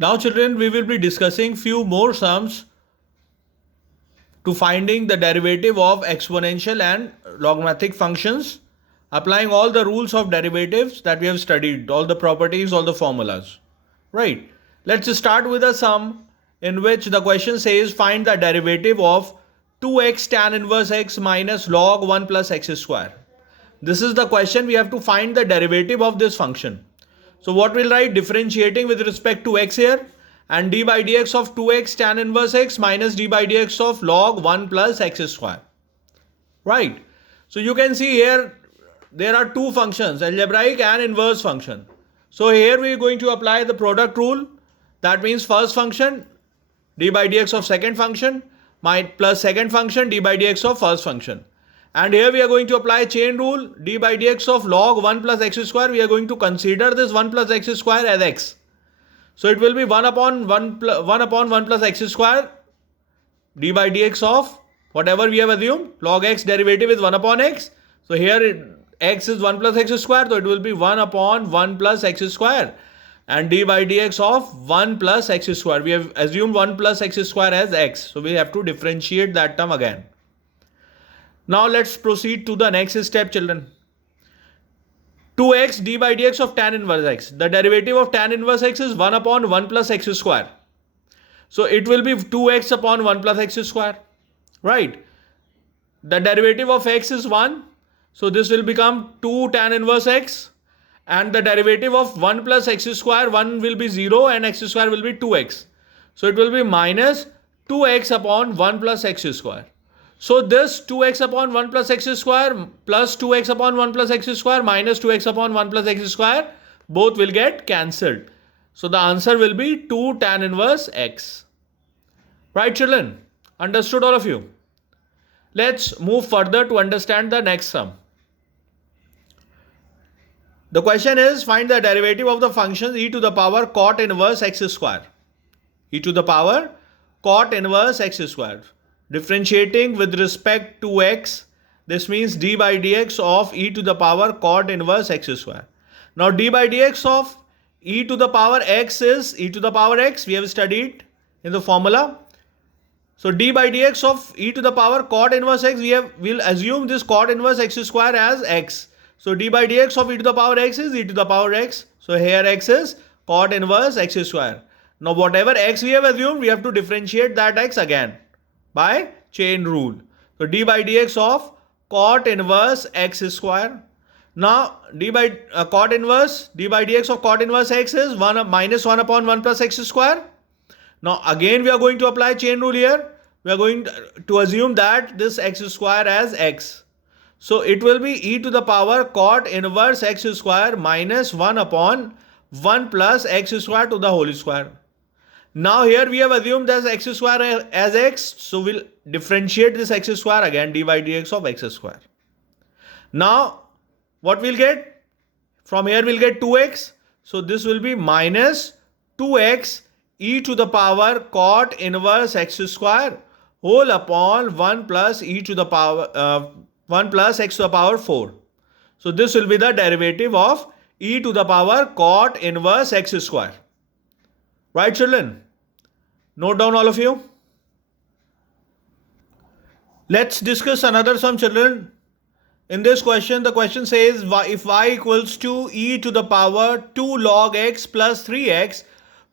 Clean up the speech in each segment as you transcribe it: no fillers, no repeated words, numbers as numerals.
Now children, we will be discussing few more sums to finding the derivative of exponential and logarithmic functions, applying all the rules of derivatives that we have studied, all the properties, all the formulas. Right. Let's start with a sum in which the question says find the derivative of 2x tan inverse x minus log 1 plus x square. This is the question. We have to find the derivative of this function. So what we'll write, differentiating with respect to x here, and d by dx of 2x tan inverse x minus d by dx of log 1 plus x square. Right. So you can see here there are two functions, algebraic and inverse function. So here we are going to apply the product rule. That means first function d by dx of second function plus second function d by dx of first function. And here we are going to apply chain rule, d by dx of log 1 plus x square. We are going to consider this 1 plus x square as x. So it will be 1 upon 1 plus x square d by dx of whatever we have assumed. Log x derivative is 1 upon x. So here x is 1 plus x square. So it will be 1 upon 1 plus x square. And d by dx of 1 plus x square. We have assumed 1 plus x square as x. So we have to differentiate that term again. Now let's proceed to the next step, children. 2x d by dx of tan inverse x. The derivative of tan inverse x is 1 upon 1 plus x square. So it will be 2x upon 1 plus x square. Right. The derivative of x is 1. So this will become 2 tan inverse x. And the derivative of 1 plus x square, 1 will be 0 and x square will be 2x. So it will be minus 2x upon 1 plus x square. So this 2x upon 1 plus x square plus 2x upon 1 plus x square minus 2x upon 1 plus x square, both will get cancelled. So the answer will be 2 tan inverse x. Right, children? Understood all of you? Let's move further to understand the next sum. The question is find the derivative of the function e to the power cot inverse x square. E to the power cot inverse x square. Differentiating with respect to x, this means d by dx of e to the power cot inverse x square. Now d by dx of e to the power x is e to the power x. We have studied in the formula. So d by dx of e to the power cot inverse x, we'll assume this cot inverse x square as x. So d by dx of e to the power x is e to the power x. So here x is cot inverse x square. Now whatever x we have assumed, we have to differentiate that x again by chain rule. So d by dx of cot inverse x square. Now d by dx of cot inverse x is minus 1 upon 1 plus x square. Now again we are going to apply chain rule here. We are going to assume that this x square as x. So it will be e to the power cot inverse x square minus 1 upon 1 plus x square to the whole square. Now here we have assumed this x square as x. So we'll differentiate this x square again, d by dx of x square. Now what we'll get? From here we'll get 2x. So this will be minus 2x e to the power cot inverse x square whole upon 1 plus e to the power 1 plus x to the power 4. So this will be the derivative of e to the power cot inverse x square. Right, children? Note down all of you. Let's discuss another sum, children. In this question, the question says if y equals to e to the power 2 log x plus 3x,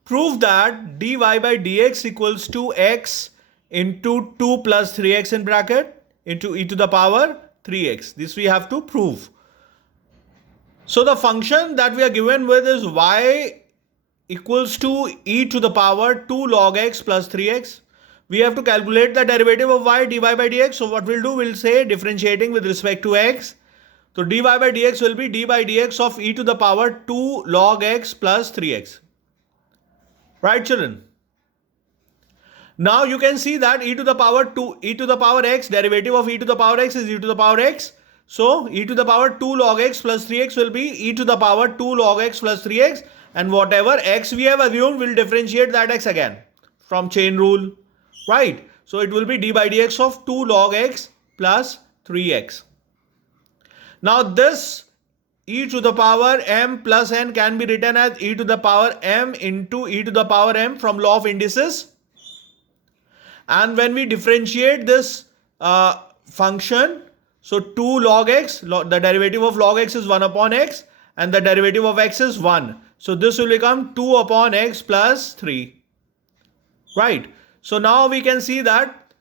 prove that dy by dx equals to x into 2 plus 3x in bracket into e to the power 3x. This we have to prove. So the function that we are given with is y equals to e to the power 2 log x plus 3x. We have to calculate the derivative of y dy by dx. So what we'll do, we'll say differentiating with respect to x. So dy by dx will be d by dx of e to the power 2 log x plus 3x. Right, children? Now you can see that e to the power x, derivative of e to the power x is e to the power x. So e to the power 2 log x plus 3x will be e to the power 2 log x plus 3x. And whatever x we have assumed, we'll differentiate that x again from chain rule. Right. So it will be d by dx of 2 log x plus 3x. Now this e to the power m plus n can be written as e to the power m into e to the power m from law of indices. And when we differentiate this function, so 2 log x, the derivative of log x is 1 upon x and the derivative of x is 1. So this will become 2 upon x plus 3. Right. So now we can see that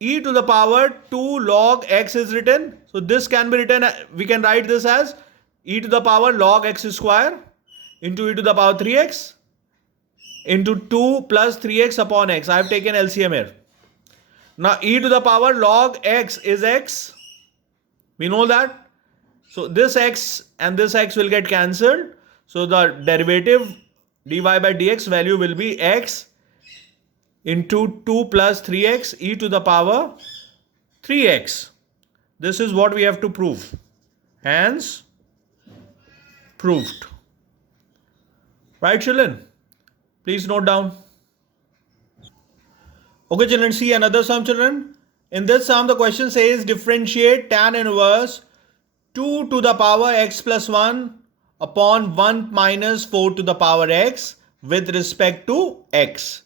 e to the power 2 log x is written. So this can be written, we can write this as e to the power log x square into e to the power 3x into 2 plus 3x upon x. I have taken LCM here. Now e to the power log x is x. We know that. So this x and this x will get cancelled. So the derivative dy by dx value will be x into 2 plus 3x e to the power 3x. This is what we have to prove. Hence, proved. Right, children? Please note down. Okay, children, see another sum, children. In this sum, the question says differentiate tan inverse 2 to the power x plus 1 upon 1 minus 4 to the power x with respect to x.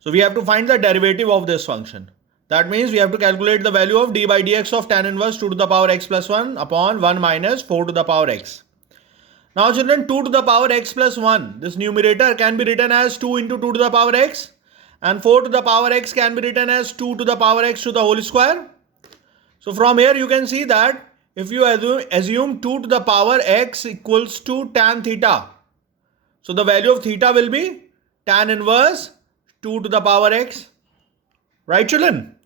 So we have to find the derivative of this function. That means we have to calculate the value of d by dx of tan inverse 2 to the power x plus 1 upon 1 minus 4 to the power x. Now children, 2 to the power x plus 1, this numerator can be written as 2 into 2 to the power x, and 4 to the power x can be written as 2 to the power x to the whole square. So from here you can see that if you assume 2 to the power x equals to tan theta, so the value of theta will be tan inverse 2 to the power x. Right, children?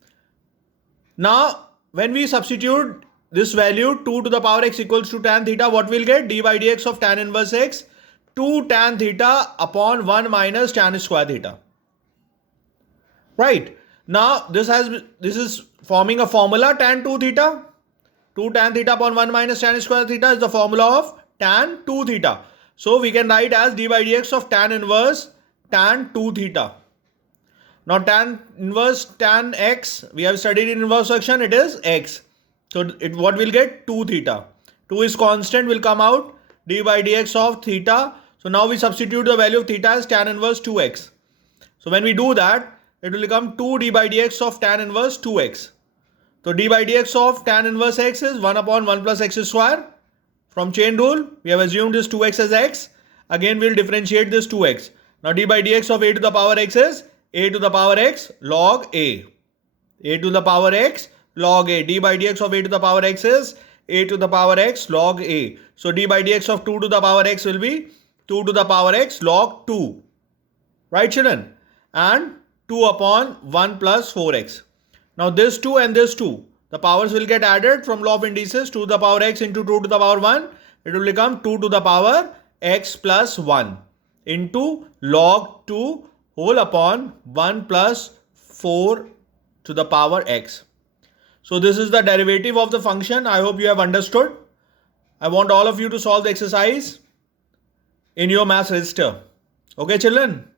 Now when we substitute this value 2 to the power x equals to tan theta, what we'll get? D by dx of tan inverse x 2 tan theta upon 1 minus tan square theta. Right. Now this is forming a formula tan 2 theta. 2 tan theta upon 1 minus tan square theta is the formula of tan 2 theta. So we can write as d by dx of tan inverse tan 2 theta. Now tan inverse tan x, we have studied in inverse section, it is x. So what we'll get? 2 theta. 2 is constant, will come out d by dx of theta. So now we substitute the value of theta as tan inverse 2x. So when we do that, it will become 2 d by dx of tan inverse 2x. So d by dx of tan inverse x is 1 upon 1 plus x square. From chain rule, we have assumed this 2x as x. Again, we'll differentiate this 2x. Now d by dx of a to the power x is a to the power x log a. A to the power x log a. D by dx of a to the power x is a to the power x log a. So d by dx of 2 to the power x will be 2 to the power x log 2. Right, children? And 2 upon 1 plus 4x. Now this 2 and this 2, the powers will get added from law of indices. 2 to the power x into 2 to the power 1. It will become 2 to the power x plus 1 into log 2 whole upon 1 plus 4 to the power x. So this is the derivative of the function. I hope you have understood. I want all of you to solve the exercise in your maths register. Okay, children?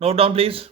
Note down, please.